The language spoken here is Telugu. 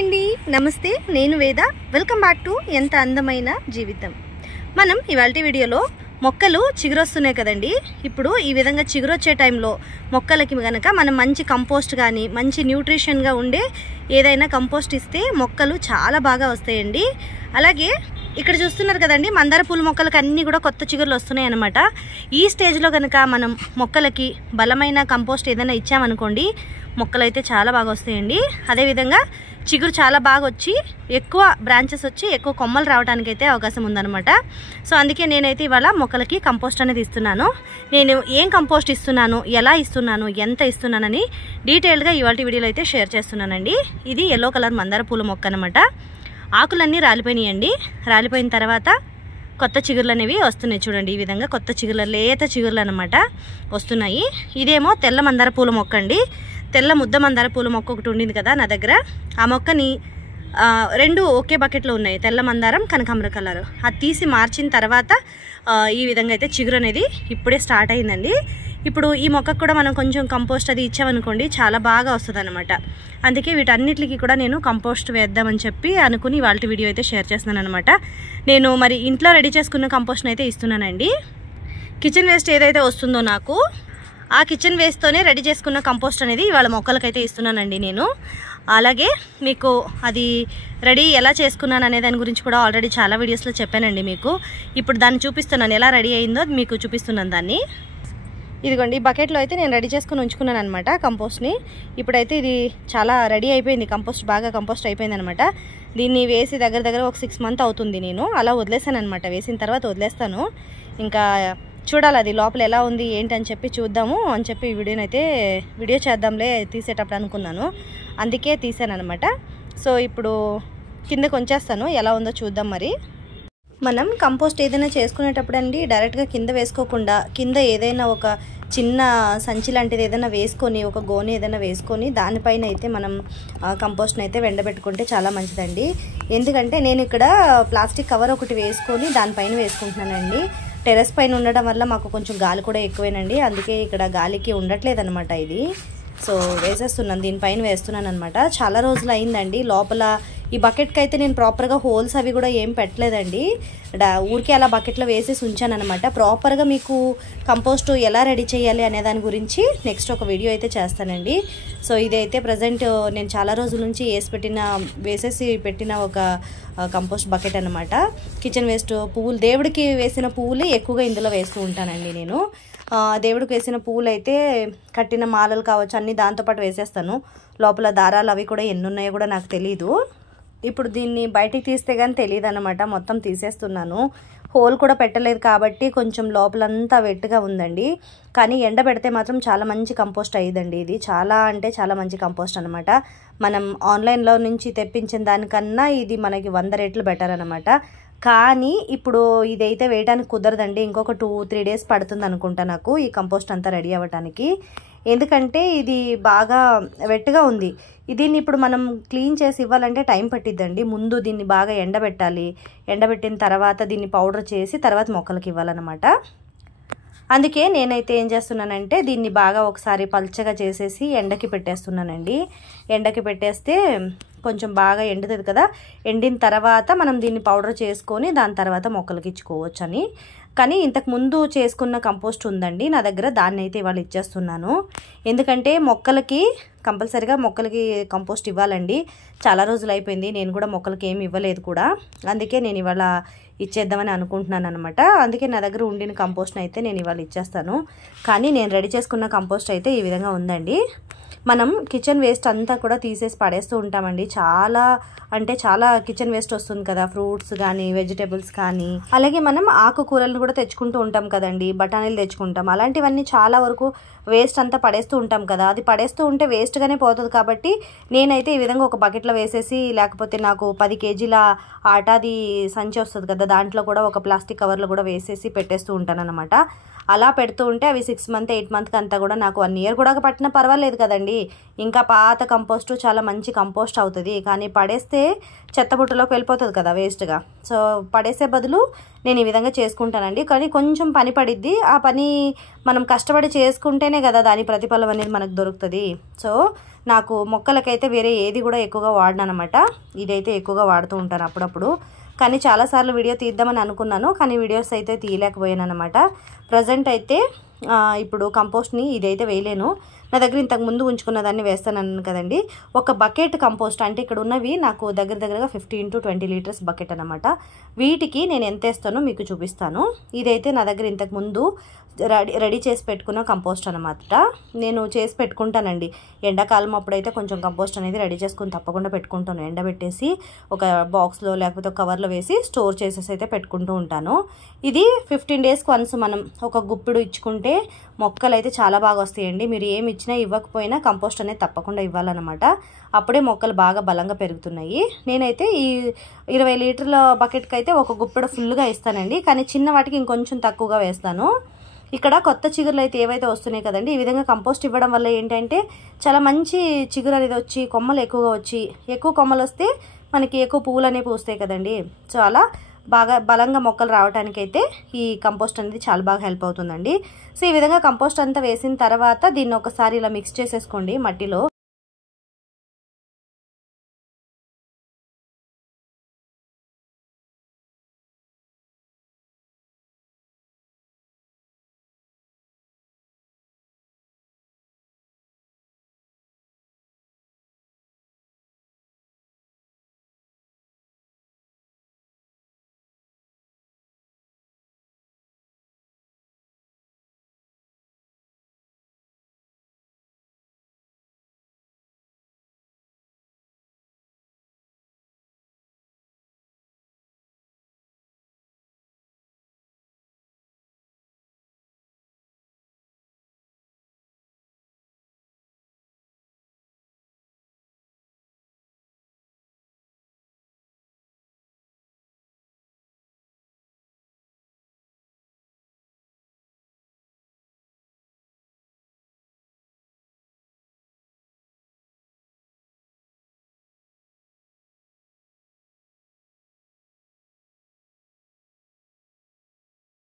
అండి, నమస్తే. నేను వేద. వెల్కమ్ బ్యాక్ టు ఎంత అందమైన జీవితం. మనం ఇవాళ వీడియోలో మొక్కలు చిగురొస్తున్నాయి కదండి. ఇప్పుడు ఈ విధంగా చిగురొచ్చే టైంలో మొక్కలకి గనక మనం మంచి కంపోస్ట్ కానీ మంచి న్యూట్రిషన్గా ఉండే ఏదైనా కంపోస్ట్ ఇస్తే మొక్కలు చాలా బాగా వస్తాయండి. అలాగే ఇక్కడ చూస్తున్నారు కదండి, మందార పూల మొక్కలకి అన్నీ కూడా కొత్త చిగురులు వస్తున్నాయి అన్నమాట. ఈ స్టేజ్లో కనుక మనం మొక్కలకి బలమైన కంపోస్ట్ ఏదైనా ఇచ్చామనుకోండి, మొక్కలు అయితే చాలా బాగా వస్తాయండి. అదేవిధంగా చిగురు చాలా బాగా వచ్చి ఎక్కువ బ్రాంచెస్ వచ్చి ఎక్కువ కొమ్మలు రావడానికి అయితే అవకాశం ఉందన్నమాట. సో అందుకే నేనైతే ఇవాళ మొక్కలకి కంపోస్ట్ అనేది ఇస్తున్నాను. నేను ఏం కంపోస్ట్ ఇస్తున్నాను, ఎలా ఇస్తున్నాను, ఎంత ఇస్తున్నానని డీటెయిల్గా ఇవాళ వీడియోలో అయితే షేర్ చేస్తున్నానండి. ఇది ఎల్లో కలర్ మందార పూల మొక్క అనమాట. ఆకులన్నీ రాలిపోయినాయండి. రాలిపోయిన తర్వాత కొత్త చిగుర్లు అనేవి వస్తున్నాయి. చూడండి, ఈ విధంగా కొత్త చిగుర్లు, లేత చిగుర్లు అనమాట వస్తున్నాయి. ఇదేమో తెల్ల మందార పూల మొక్క అండి. తెల్ల ముద్ద మందార పూల మొక్క ఒకటి ఉండింది కదా నా దగ్గర. ఆ మొక్కని రెండు ఒకే బకెట్లో ఉన్నాయి, తెల్ల మందారం, కనకాంబర కలర్. అది తీసి మార్చిన తర్వాత ఈ విధంగా అయితే చిగురు అనేది ఇప్పుడే స్టార్ట్ అయిందండి. ఇప్పుడు ఈ మొక్కకు కూడా మనం కొంచెం కంపోస్ట్ అది ఇచ్చామనుకోండి, చాలా బాగా వస్తుంది అనమాట. అందుకే వీటన్నిటికి కూడా నేను కంపోస్ట్ వేద్దామని చెప్పి అనుకుని వాళ్ళ వీడియో అయితే షేర్ చేస్తున్నాను అనమాట. నేను మరి ఇంట్లో రెడీ చేసుకున్న కంపోస్ట్ని అయితే ఇస్తున్నానండి. కిచెన్ వేస్ట్ ఏదైతే వస్తుందో నాకు, ఆ కిచెన్ వేస్ట్తోనే రెడీ చేసుకున్న కంపోస్ట్ అనేది ఇవాళ మొక్కలకైతే ఇస్తున్నానండి నేను. అలాగే మీకు అది రెడీ ఎలా చేసుకున్నాను అనే దాని గురించి కూడా ఆల్రెడీ చాలా వీడియోస్లో చెప్పానండి మీకు. ఇప్పుడు దాన్ని చూపిస్తున్నాను, ఎలా రెడీ అయిందో మీకు చూపిస్తున్నాను దాన్ని. ఇదిగోండి, ఈ బకెట్లో అయితే నేను రెడీ చేసుకుని ఉంచుకున్నాను అనమాట కంపోస్ట్ని. ఇప్పుడైతే ఇది చాలా రెడీ అయిపోయింది, కంపోస్ట్ బాగా కంపోస్ట్ అయిపోయింది అనమాట. దీన్ని వేసి దగ్గర ఒక 6 months అవుతుంది. నేను అలా వదిలేసాను అనమాట. వేసిన తర్వాత వదిలేస్తాను, ఇంకా చూడాలి అది లోపల ఎలా ఉంది ఏంటి అని చెప్పి చూద్దాము అని చెప్పి వీడియో చేద్దాంలే తీసేటప్పుడు అనుకున్నాను, అందుకే తీసాను అనమాట. సో ఇప్పుడు కిందకు ఉంచేస్తాను, ఎలా ఉందో చూద్దాం. మరి మనం కంపోస్ట్ ఏదైనా చేసుకునేటప్పుడు అండి, డైరెక్ట్గా కింద వేసుకోకుండా కింద ఏదైనా ఒక చిన్న సంచి లాంటిది ఏదైనా వేసుకొని, ఒక గోనె ఏదైనా వేసుకొని దానిపైన అయితే మనం కంపోస్ట్ని అయితే వెండబెట్టుకుంటే చాలా మంచిదండి. ఎందుకంటే నేను ఇక్కడ ప్లాస్టిక్ కవర్ ఒకటి వేసుకొని దానిపైన వేసుకుంటున్నానండి. టెర్రస్ పైన ఉండడం వల్ల మాకు కొంచెం గాలి కూడా ఎక్కువేనండి, అందుకే ఇక్కడ గాలికి ఉండట్లేదు అనమాట ఇది. సో వేసేస్తున్నాను, దీనిపైన వేస్తున్నాను అనమాట. చాలా రోజులు అయిందండి. లోపల ఈ బకెట్కి అయితే నేను ప్రాపర్గా హోల్స్ అవి కూడా ఏం పెట్టలేదండి, ఊరికే అలా బకెట్లో వేసేసి ఉంచాను అనమాట. ప్రాపర్గా మీకు కంపోస్ట్ ఎలా రెడీ చేయాలి అనే దాని గురించి నెక్స్ట్ ఒక వీడియో అయితే చేస్తానండి. సో ఇదైతే ప్రజెంట్ నేను చాలా రోజుల నుంచి వేసేసి పెట్టిన ఒక కంపోస్ట్ బకెట్ అనమాట. కిచెన్ వేస్ట్ పువ్వులు, దేవుడికి వేసిన పువ్వులు ఎక్కువగా ఇందులో వేస్తూ ఉంటానండి నేను. దేవుడికి వేసిన పువ్వులు అయితే కట్టిన మాలలు కావచ్చు అన్నీ దాంతోపాటు వేసేస్తాను. లోపల దారాలు అవి కూడా ఎన్ని ఉన్నాయో కూడా నాకు తెలీదు. ఇప్పుడు దీన్ని బయటికి తీస్తే కానీ తెలియదు అనమాట. మొత్తం తీసేస్తున్నాను, హోల్ కూడా పెట్టలేదు కాబట్టి కొంచెం లోపలంతా వెట్టుగా ఉందండి. కానీ ఎండ పెడితే మాత్రం చాలా మంచి కంపోస్ట్ అయ్యిందండి. ఇది చాలా అంటే చాలా మంచి కంపోస్ట్ అనమాట. మనం ఆన్లైన్లో నుంచి తెప్పించిన దానికన్నా ఇది మనకి 100 రెట్లు బెటర్ అనమాట. కానీ ఇప్పుడు ఇదైతే వేయడానికి కుదరదండి, ఇంకొక 2-3 days పడుతుంది అనుకుంటా నాకు ఈ కంపోస్ట్ అంతా రెడీ అవ్వడానికి. ఎందుకంటే ఇది బాగా వెట్టుగా ఉంది. దీన్ని ఇప్పుడు మనం క్లీన్ చేసి ఇవ్వాలంటే టైం పట్టిద్దండి. ముందు దీన్ని బాగా ఎండబెట్టాలి, ఎండబెట్టిన తర్వాత దీన్ని పౌడర్ చేసి తర్వాత మొక్కలకి ఇవ్వాలన్నమాట. అందుకే నేనైతే ఏం చేస్తున్నానంటే దీన్ని బాగా ఒకసారి పల్చగా చేసేసి ఎండకి పెట్టేస్తున్నానండి. ఎండకి పెట్టేస్తే కొంచెం బాగా ఎండుతుంది కదా, ఎండిన తర్వాత మనం దీన్ని పౌడర్ చేసుకొని దాని తర్వాత మొక్కలకి ఇచ్చుకోవచ్చు అని. కానీ ఇంతకుముందు చేసుకున్న కంపోస్ట్ ఉందండి నా దగ్గర, దాన్ని అయితే ఇవాళ ఇచ్చేస్తున్నాను. ఎందుకంటే కంపల్సరీగా మొక్కలకి కంపోస్ట్ ఇవ్వాలండి. చాలా రోజులు అయిపోయింది, నేను కూడా మొక్కలకి ఏమి ఇవ్వలేదు కూడా. అందుకే నేను ఇవాళ ఇచ్చేద్దామని అనుకుంటున్నాను అనమాట. అందుకే నా దగ్గర ఉండిన కంపోస్ట్ని అయితే నేను ఇవాళ ఇచ్చేస్తాను. కానీ నేను రెడీ చేసుకున్న కంపోస్ట్ అయితే ఈ విధంగా ఉందండి. మనం కిచెన్ వేస్ట్ అంతా కూడా తీసేసి పడేస్తూ ఉంటామండి. చాలా అంటే చాలా కిచెన్ వేస్ట్ వస్తుంది కదా, ఫ్రూట్స్ కానీ వెజిటేబుల్స్ కానీ. అలాగే మనం ఆకుకూరలను కూడా తెచ్చుకుంటూ ఉంటాం కదండి, బఠానీలు తెచ్చుకుంటాం. అలాంటివన్నీ చాలా వరకు వేస్ట్ అంతా పడేస్తూ ఉంటాం కదా. అది పడేస్తూ ఉంటే వేస్ట్గానే పోతుంది. కాబట్టి నేనైతే ఈ విధంగా ఒక బకెట్లో వేసేసి, లేకపోతే నాకు 10 kgల ఆటాది సంచి వస్తుంది కదా, దాంట్లో కూడా ఒక ప్లాస్టిక్ కవర్లో కూడా వేసేసి పెట్టేస్తూ ఉంటాను అనమాట. అలా పెడుతూ ఉంటే అవి 6 months 8 months అంతా కూడా నాకు 1 year కూడా పట్టినా పర్వాలేదు కదండి. ఇంకా పాత కంపోస్టు చాలా మంచి కంపోస్ట్ అవుతుంది. కానీ పడేస్తే చెత్తబుట్టలోకి వెళ్ళిపోతుంది కదా వేస్ట్గా. సో పడేసే బదులు నేను ఈ విధంగా చేసుకుంటానండి. కానీ కొంచెం పని పడిద్ది, ఆ పని మనం కష్టపడి చేసుకుంటేనే కదా దాని ప్రతిఫలం అనేది మనకు దొరుకుతుంది. సో నాకు మొక్కలకైతే వేరే ఏది కూడా ఎక్కువగా వాడను అనమాట. ఇదైతే ఎక్కువగా వాడుతూ ఉంటాను అప్పుడప్పుడు. కానీ చాలాసార్లు వీడియో తీద్దామని అనుకున్నాను, కానీ వీడియోస్ అయితే తీయలేకపోయాను అనమాట. ప్రజెంట్ అయితే ఇప్పుడు కంపోస్ట్ని ఇదైతే వేయలేను. నా దగ్గర ఇంతకు ముందు ఉంచుకున్న దాన్ని వేస్తానన్నాను కదండి. ఒక బకెట్ కంపోస్ట్ అంటే ఇక్కడ ఉన్నవి నాకు దగ్గరగా 15 to 20 లీటర్స్ బకెట్ అనమాట. వీటికి నేను ఎంత వేస్తానో మీకు చూపిస్తాను. ఇదైతే నా దగ్గర ఇంతకు ముందు రెడీ చేసి పెట్టుకున్న కంపోస్ట్ అనమాట. నేను చేసి పెట్టుకుంటానండి. ఎండాకాలం అప్పుడైతే కొంచెం కంపోస్ట్ అనేది రెడీ చేసుకుని తప్పకుండా పెట్టుకుంటాను. ఎండబెట్టేసి ఒక బాక్స్లో లేకపోతే కవర్లో వేసి స్టోర్ చేసేసి అయితే పెట్టుకుంటూ ఉంటాను. ఇది 15 డేస్కి వన్స్ మనం ఒక గుప్పిడు ఇచ్చుకుంటే మొక్కలు అయితే చాలా బాగా వస్తాయండి. మీరు ఏమి ఇచ్చినా ఇవ్వకపోయినా కంపోస్ట్ అనేది తప్పకుండా ఇవ్వాలన్నమాట. అప్పుడే మొక్కలు బాగా బలంగా పెరుగుతున్నాయి. నేనైతే ఈ 20 లీటర్ల బకెట్కి అయితే ఒక గుప్పిడు ఫుల్గా ఇస్తానండి. కానీ చిన్న వాటికి ఇంకొంచెం తక్కువగా వేస్తాను. ఇక్కడ కొత్త చిగురులు అయితే ఏవైతే వస్తున్నాయి కదండి, ఈ విధంగా కంపోస్ట్ ఇవ్వడం వల్ల ఏంటంటే చాలా మంచి చిగురు అనేది వచ్చి కొమ్మలు ఎక్కువగా వచ్చి, ఎక్కువ కొమ్మలు వస్తే మనకి ఎక్కువ పువ్వులు అనేవి పూస్తాయి కదండి. చాలా బాగా బలంగా మొక్కలు రావడానికైతే ఈ కంపోస్ట్ అనేది చాలా బాగా హెల్ప్ అవుతుందండి. సో ఈ విధంగా కంపోస్ట్ అంతా వేసిన తర్వాత దీన్ని ఒకసారి ఇలా మిక్స్ చేసేసుకోండి మట్టిలో.